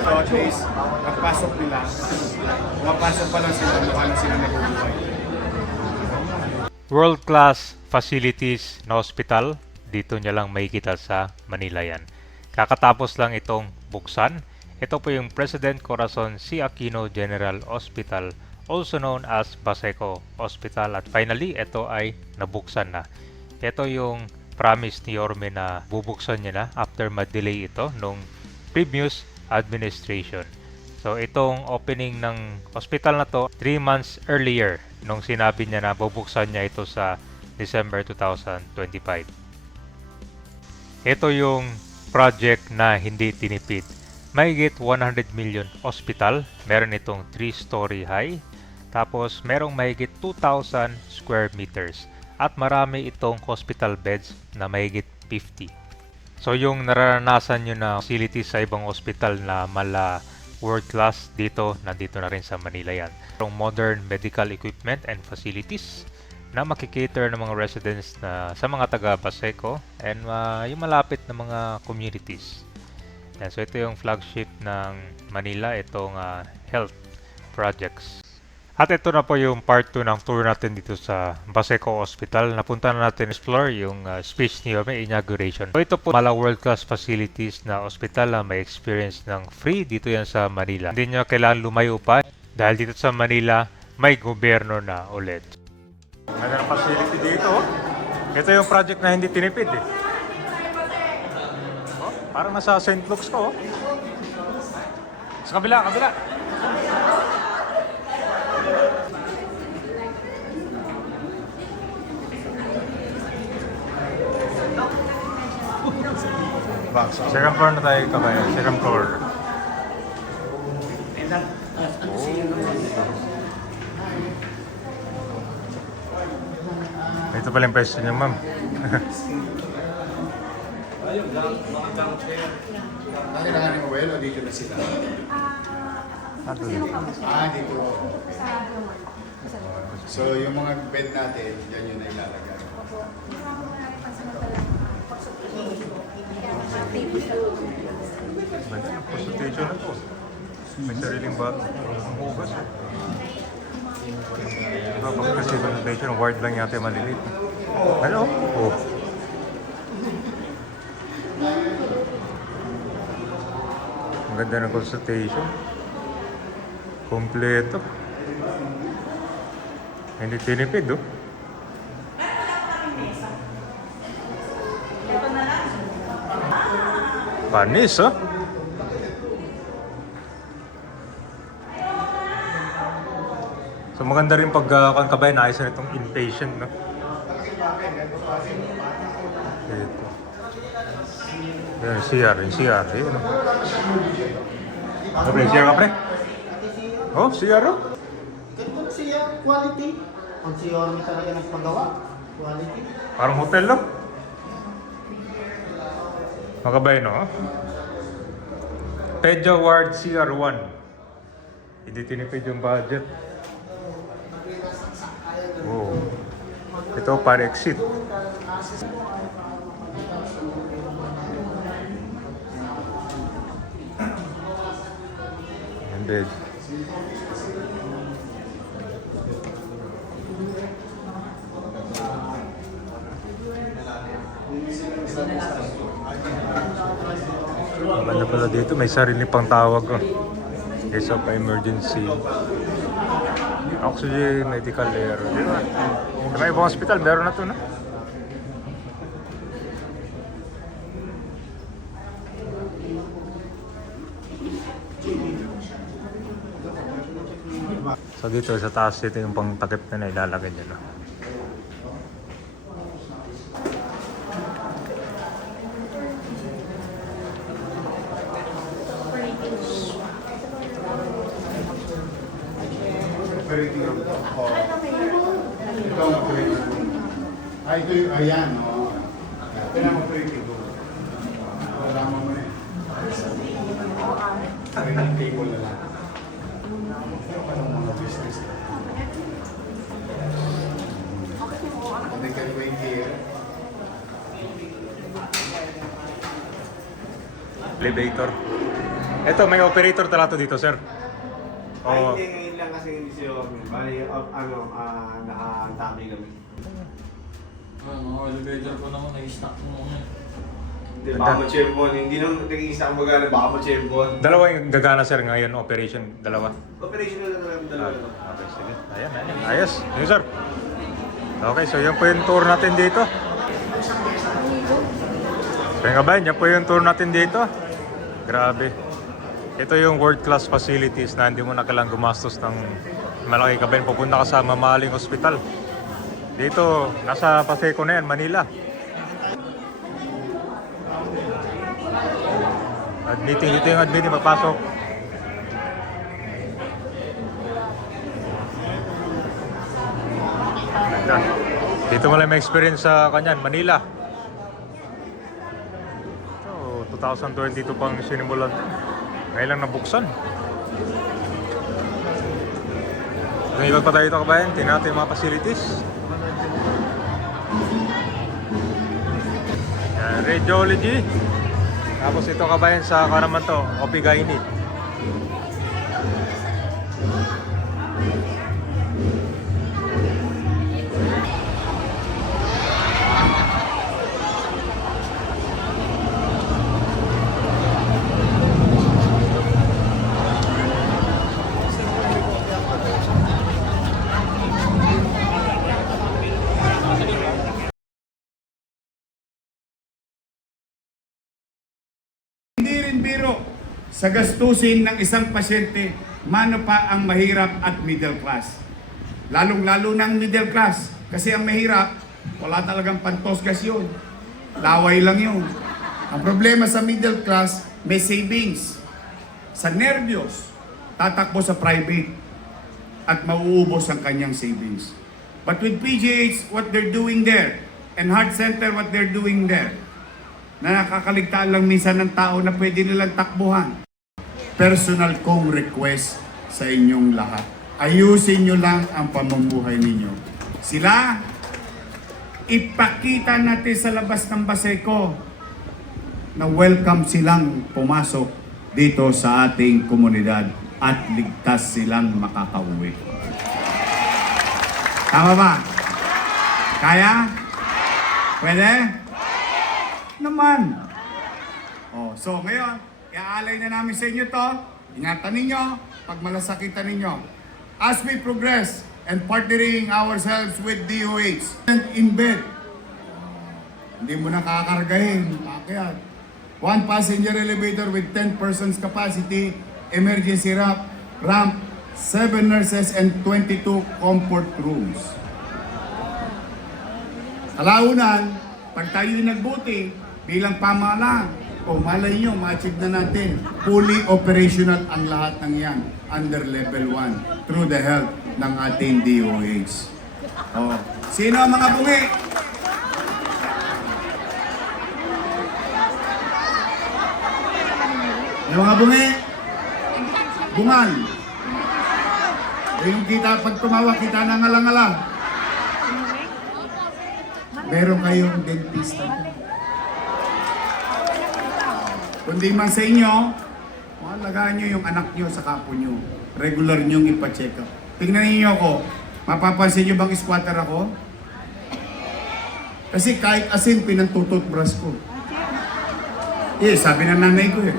So at least, pagpasok nila, pumapasok pa lang sila, mukha na sila nagbubuhay. World-class facilities na hospital, dito niya lang makikita sa Manila yan. Kakatapos lang itong buksan. Ito po yung President Corazon C. Aquino General Hospital, also known as Baseco Hospital. At finally, ito ay nabuksan na. Ito yung promise ni Yorme na bubuksan niya na after ma-delay ito nung previous administration. So itong opening ng hospital na to 3 months earlier nung sinabi niya na bubuksan niya ito sa December 2025. Ito yung project na hindi tinipid. Mahigit 100 million hospital, meron itong 3-story high, tapos merong mahigit 2,000 square meters at marami itong hospital beds na mahigit 50. So yung nararanasan nyo na facilities sa ibang hospital na mala world class dito, nandito na rin sa Manila yan. Yung modern medical equipment and facilities na makikater ng mga residents na sa mga taga Paseco and uh, yung malapit na mga communities. Yan, so ito yung flagship ng Manila, itong uh, health projects. At ito na po yung part 2 ng tour natin dito sa Baseco Hospital. Napunta na natin explore yung uh, speech ni Yorme inauguration. So ito po mala world-class facilities na hospital na may experience ng free dito yan sa Manila. Hindi nyo kailangan lumayo pa dahil dito sa Manila may gobyerno na ulit. Magandang facility dito. oh. Ito yung project na hindi tinipid eh. Oh, parang nasa St. Luke's ko. Oh. Sa kabila, kabila. Second floor na tayo kabay. Second floor. Oh. Ito pala yung pwesto niya, ma'am. Kailangan ng well o dito na sila? Ah, doon. Ah, dito. So yung mga bed natin, yan yung nailalagay. Ganda ng consultation na to. May sariling ba? Ang hugas eh. Diba, pag kasi consultation, ward lang yata yung maliliit. Ano? Oh. Ang ganda ng consultation. Kompleto. Hindi tinipid, oh. Panis, oh. So maganda rin pag uh, kung kabay na ayos na itong inpatient, no? Ito. Yan, CR, yung CR. Ayun, no? Ano, pre? CR ka, pre? Oh, CR, oh. Ganito na siya, quality. Pag si Yorme talaga nagpagawa, quality. Parang hotel, no? Makabay, no? Pedja Ward CR1. Hindi tinipid yung budget. Wow. Ito para exit. Then, Maganda pala dito, may sarili pang tawag ko. Case of emergency. Oxygen, medical air. Di ba? May ibang hospital, meron na to, no? So dito sa taas ito yung pang takip na nailalagay nila. Operating room to. Oh. Ito ang operating room. Ah, ito yung, ayan, no? Ito ang operating room. Wala mo mo na eh. Training table na lang. Anong mga business na? And they can wait here. elevator. Ito, may operator talato dito, sir. Oo. lang kasi hindi si Ormin. Bali, uh, ano, ah, naka-tabi kami. Ah, mga elevator ko naman, nag-stock mo muna. Hindi, baka ma-chempon. Hindi naman nag-iisa ang magana, baka ma-chempon. Dalawa yung gagana, sir, ngayon. Operation, dalawa. Operational na lang dalawa. lang. Okay, sige. Ayan, ayan. Ayos. Yun, sir. Okay, so yan po yung tour natin dito. Kaya nga ba, yan po yung tour natin dito. Grabe. Ito yung world class facilities na hindi mo na kailangang gumastos ng malaki ka ba pupunta ka sa mamahaling ospital. Dito, nasa Paseco na yan, Manila. Admitting, dito yung admitting, magpasok. Ganda. Dito mo lang may experience sa kanyan, Manila. So, 2022 pang sinimulan. Ngayon lang nabuksan. Ngayon pa tayo ito kabayan, tingnan natin mga facilities. Radiology. Tapos ito kabayan sa kanaman to, OP Gynae. Biro sa gastusin ng isang pasyente, mano pa ang mahirap at middle class. Lalong-lalo ng middle class. Kasi ang mahirap, wala talagang pantosgas yun. Laway lang yun. Ang problema sa middle class, may savings. Sa nervyos, tatakbo sa private at mauubos ang kanyang savings. But with PGH, what they're doing there, and Heart Center, what they're doing there, na nakakaligtaan lang minsan ng tao na pwede nilang takbuhan. Personal kong request sa inyong lahat. Ayusin nyo lang ang pamumuhay ninyo. Sila, ipakita natin sa labas ng Baseco na welcome silang pumasok dito sa ating komunidad at ligtas silang makakauwi. Tama ba? Kaya? Pwede? Naman. Oh, so ngayon, iaalay na namin sa inyo to. Ingatan ninyo, pag malasakitan ninyo. As we progress and partnering ourselves with DOH and in bed, hindi mo na kakargahin. Akyat. One passenger elevator with 10 persons capacity, emergency ramp, ramp, 7 nurses and 22 comfort rooms. Kalaunan, pag tayo'y nagbuti bilang pamahalaan, o malay nyo, ma-achieve na natin, fully operational ang lahat ng yan under level 1 through the help ng ating DOH. Oh. Sino ang mga bungi? Yung mga bungi? Bungal. Yung kita, pag tumawa, kita na ngalang-ngalang. Meron kayong dentista. Kundi man sa inyo, alagaan nyo yung anak nyo sa kapo nyo. Regular nyo ipa-check up. Tingnan niyo ako, mapapansin nyo bang squatter ako? Kasi kahit asin, pinantututbrush ko. Eh, sabi ng nanay ko eh.